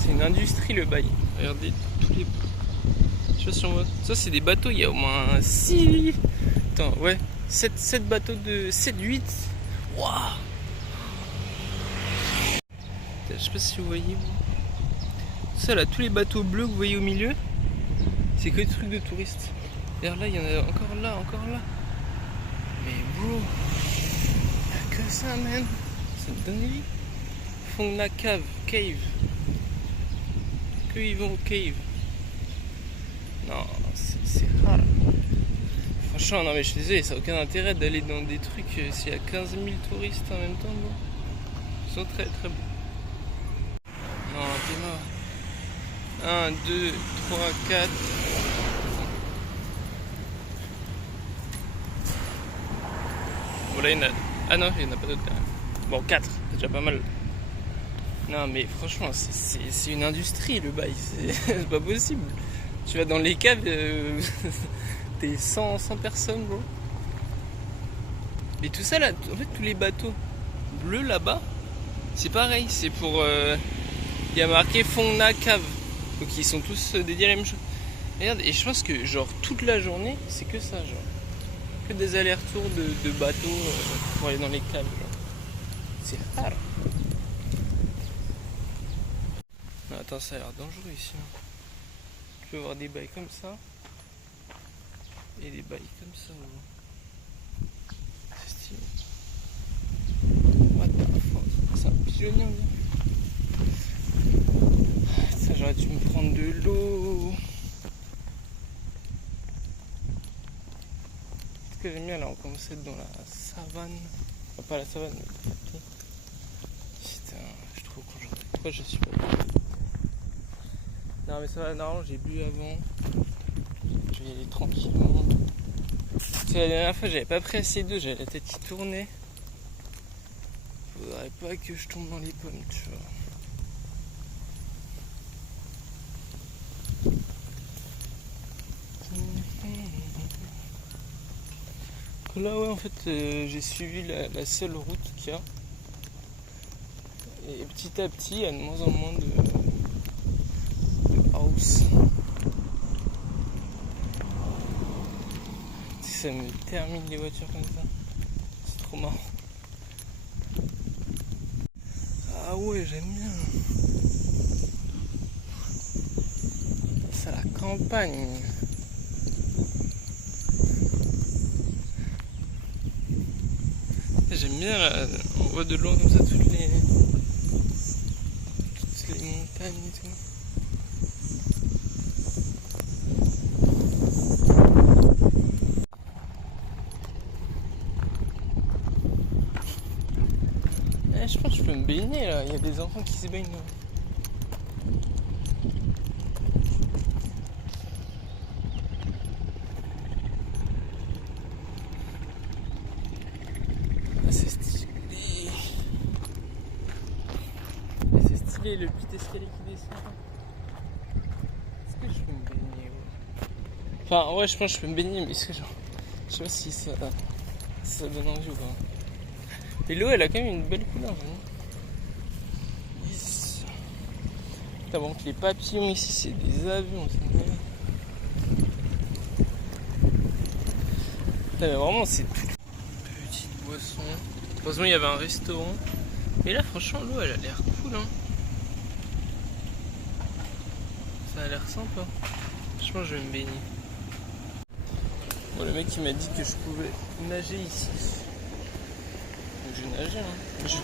C'est une industrie le bail. Regardez tous les... Je sais pas si on voit. Ça c'est des bateaux, il y a au moins 6... Attends, ouais. 7 bateaux de... 7, 8. Waouh. Je sais pas si vous voyez. Ça là, tous les bateaux bleus que vous voyez au milieu, c'est que des trucs de touristes. D'ailleurs là, il y en a encore là, encore là. Mais bro, il y a que ça, man. Ça me donne envie. Fond de la cave. Que ils vont au cave. Non, c'est rare. Franchement, non mais je suis désolé, ça n'a aucun intérêt d'aller dans des trucs s'il y a 15 000 touristes en même temps. Bon. Ils sont très très beaux. Non, t'es mort. 1, 2, 3, 4. Bon là il y en a... Ah non, il n'y en a pas d'autres quand même. Bon, 4, c'est déjà pas mal. Non mais franchement, c'est une industrie le bail, c'est pas possible. Tu vas dans les caves, t'es 100 personnes, bro. Et tout ça là, en fait tous les bateaux bleus là-bas, c'est pareil, c'est pour... Il y a marqué Fonna Cave, donc ils sont tous dédiés à la même chose. Regarde, et je pense que genre toute la journée, c'est que ça, genre. Que des allers-retours de bateaux pour aller dans les caves, genre. C'est rare. Non, attends, ça a l'air dangereux ici. Tu peux voir des bails comme ça. Et des bails comme ça. C'est stylé. What the fuck? C'est un pigeonnier, on dirait. Ça, j'aurais dû me prendre de l'eau. Ce que j'aime bien là, on commence à être dans la savane. Enfin, pas la savane, mais le tapis. Putain, je suis trop content. Pourquoi je suis pas bien? Non mais ça va, normalement j'ai bu avant. Je vais y aller tranquillement. Parce que la dernière fois j'avais pas pris assez d'eau, j'avais la tête qui tournait. Faudrait pas que je tombe dans les pommes, tu vois. Là ouais en fait j'ai suivi la seule route qu'il y a. Et petit à petit il y a de moins en moins de house. Ça me termine les voitures comme ça. C'est trop marrant. Ah ouais, j'aime bien. C'est la campagne. J'aime bien là, on voit de loin comme ça toutes les montagnes et tout. Je pense que je peux me baigner là, il y a des enfants qui se baignent là. Ah, c'est stylé. C'est stylé le petit escalier qui descend. Est-ce que je peux me baigner? Ouais. Enfin ouais, je pense que je peux me baigner, mais est-ce que genre... Je sais pas si ça donne envie ou pas. Et l'eau elle a quand même une belle couleur. Hein. Yes. Putain, bon, les papillons ici c'est des avions. Putain, mais vraiment c'est tout. Petite boisson. Heureusement il y avait un restaurant. Mais là franchement l'eau elle a l'air cool hein. Ça a l'air sympa. Franchement je vais me baigner. Bon, le mec il m'a dit que je pouvais nager ici. Donc je vais nager hein.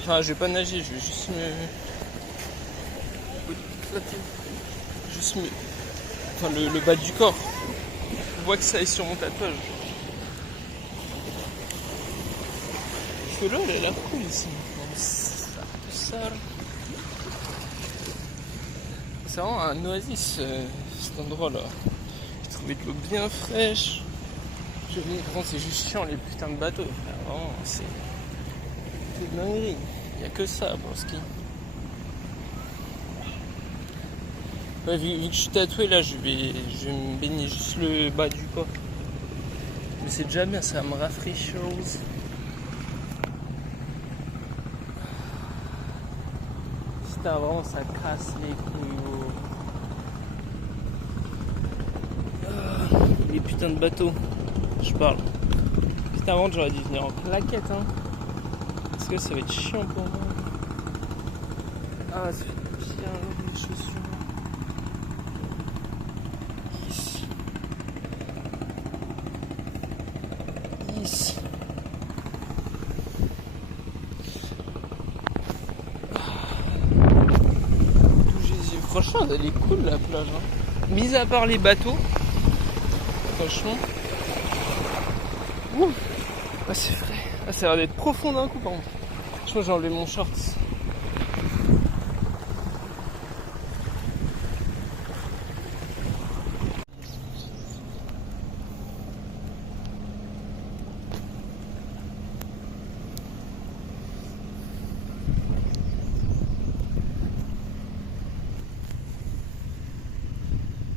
Enfin je vais pas nager, je vais juste me... Juste me... Enfin le bas du corps. On voit que ça est sur mon tatouage. Parce que l'eau elle a l'air cool ici. C'est vraiment un oasis cet endroit là. J'ai trouvé de l'eau bien fraîche. Je me dis c'est juste chiant les putains de bateaux. Vraiment c'est une dinguerie. Il n'y a que ça pour le ski. Ouais, vu que je suis tatoué là, je vais me baigner juste le bas du corps. Mais c'est déjà bien, ça va me rafraîchir. Putain, vraiment, ça casse les couilles, gros. Les putains de bateaux, je parle. Putain, avant, j'aurais dû venir en claquette, hein. Parce que ça va être chiant pour moi. Ah, ça fait bien lourd les chaussures. Yes. Yes. Franchement, elle est cool la plage. Hein. Mis à part les bateaux, franchement. Ouh. Ah, c'est frais. Ah, ça a l'air d'être profond d'un coup, par contre. Je crois que j'ai enlevé mon short.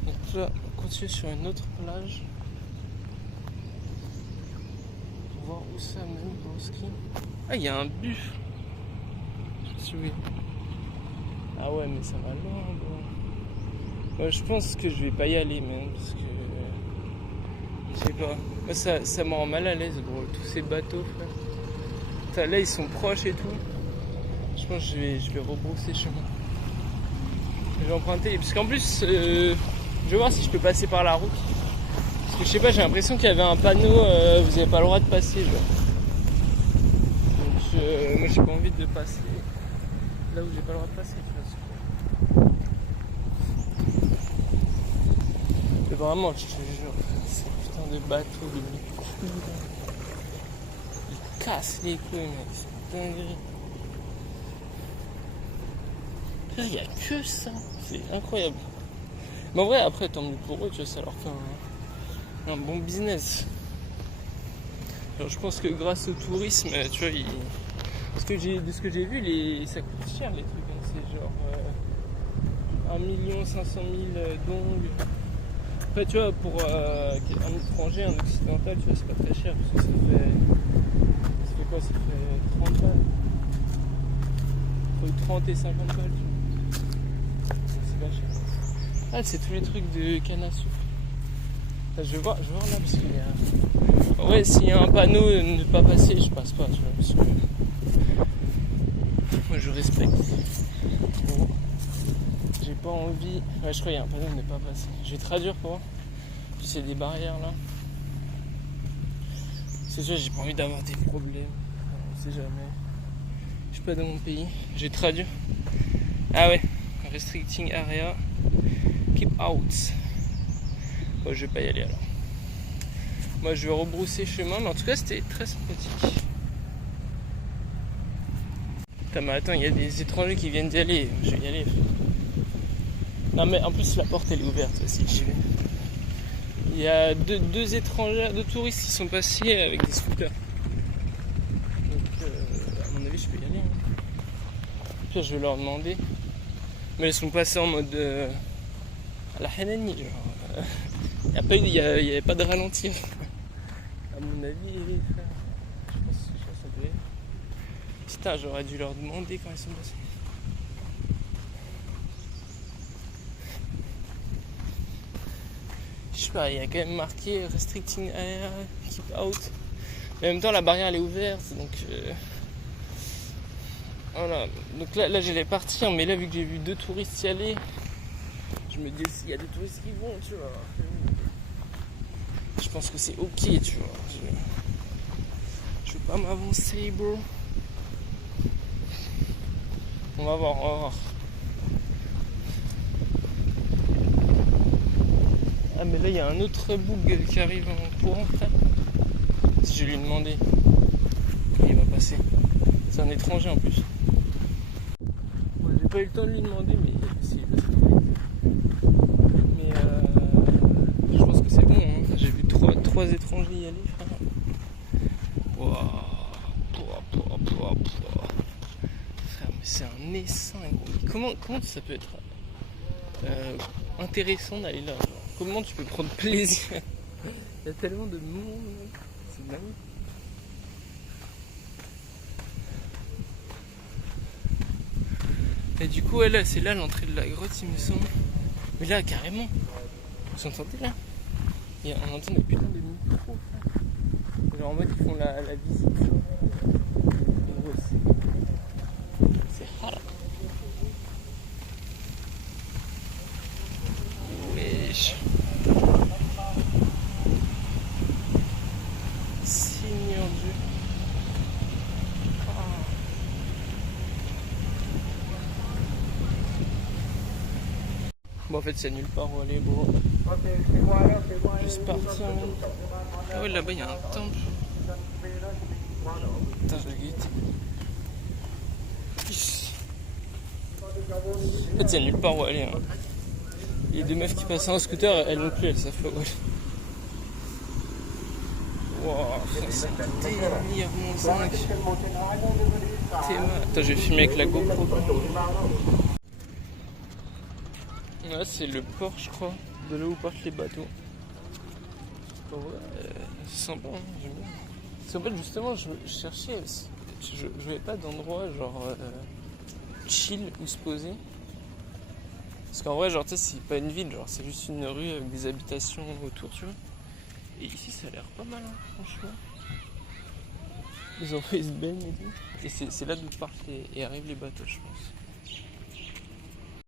Donc là, on continue sur une autre plage. Pour voir où ça mène pour le ski. Ah, il y a un buff. Je me suis vu. Ah ouais, mais ça va loin, bro. Moi, je pense que je vais pas y aller, même, parce que... Je sais pas. Moi, ça me rend mal à l'aise, gros. Tous ces bateaux, frère. Putain, là, ils sont proches et tout. Je pense que je vais rebrousser chemin. Je vais emprunter. Parce qu'en plus, je vais voir si je peux passer par la route. Parce que je sais pas, j'ai l'impression qu'il y avait un panneau, vous avez pas le droit de passer, genre. Donc, moi, j'ai pas envie de passer là où j'ai pas le droit de passer, de toute façon. Mais vraiment, je te jure, ces putains de bateaux, ils cassent les couilles, mec, c'est dinguerie. Il n'y a que ça, c'est incroyable. Mais en vrai, après, tant mieux pour eux, tu vois, ça leur fait un bon business. Alors, je pense que grâce au tourisme, tu vois, de ce que j'ai vu, ça coûte cher les trucs. Hein. C'est genre 1 500 000 dong. Après, tu vois, pour un étranger, un occidental, tu vois, c'est pas très cher. Parce que ça fait quoi? Ça fait 30 balles. Entre 30 et 50 balles, tu vois. C'est pas cher. Ah, c'est tous les trucs de canne à souffle. Enfin, je vais voir là parce qu'il y a... Ouais, s'il y a un panneau ne pas passer, je passe pas, tu vois. Parce que... Moi, je respecte. Trop. J'ai pas envie... Ouais, je crois qu'il y a un panneau ne pas passer. Je vais traduire pour voir. Puis c'est des barrières là. C'est sûr, j'ai pas envie d'avoir des problèmes. On sait jamais. Je suis pas dans mon pays. J'ai traduit. Ah ouais. Restricting area. Keep out. Bon, je vais pas y aller alors. Moi, je vais rebrousser chemin, mais en tout cas, c'était très sympathique. Putain, mais attends, il y a des étrangers qui viennent d'y aller. Je vais y aller. Non, mais en plus, la porte elle est ouverte aussi. Il y a deux étrangers, deux touristes qui sont passés avec des scooters. Donc, à mon avis, je peux y aller. Puis, je vais leur demander. Mais ils sont passés en mode à la Hanani, genre. Il n'y avait pas de ralenti. À mon avis, frère, je pense que ça devrait. Putain, j'aurais dû leur demander quand ils sont passés. Je sais pas, il y a quand même marqué restricting area, keep out. Mais en même temps, la barrière elle est ouverte, donc voilà. Donc là j'allais partir, mais là vu que j'ai vu 2 touristes y aller, je me dis s'il y a des touristes qui vont, tu vois. Je pense que c'est ok, tu vois. Je vais pas m'avancer, bro. On va voir. Ah, mais là, il y a un autre boug qui arrive en courant, frère. Si je vais lui demander quand il va passer. C'est un étranger en plus. Bon, j'ai pas eu le temps de lui demander, mais si, il passe trop vite. Mais je pense que c'est bon, hein. J'ai vu 3 étrangers y aller, frère. Frère, mais c'est un essaim, gros. Comment ça peut être intéressant d'aller là, genre. Comment tu peux prendre plaisir? Il y a tellement de monde, c'est dingue. Et du coup, ouais, là, c'est là l'entrée de la grotte, il me semble. Mais là, carrément, vous entendez là? On entend des putains de micros. Genre en mode, ils font la visite. En gros, c'est hard. Wesh. Seigneur Dieu. Bon, en fait, il y a nulle part où aller, bro. Juste partir. Ah ouais, là-bas, il y a un temple. Putain, je le guette. En fait, il y a nulle part où aller. Hein. Les deux meufs qui passaient en scooter, elles non plus, elles savent pas où aller. Wow, c'est délire, mon zinc. Attends, je vais filmer avec la GoPro. Ouais, c'est le port, je crois, de là où partent les bateaux. Bon, ouais, c'est sympa, hein, j'aime bien. Parce qu'en fait, justement, je cherchais, je voyais pas d'endroit genre chill où se poser. Parce qu'en vrai, genre, tu sais, c'est pas une ville, genre, c'est juste une rue avec des habitations autour, tu vois. Et ici, ça a l'air pas mal, hein, franchement. Les enfants, ils se baignent et tout. Et c'est là d'où partent et arrivent les bateaux, je pense.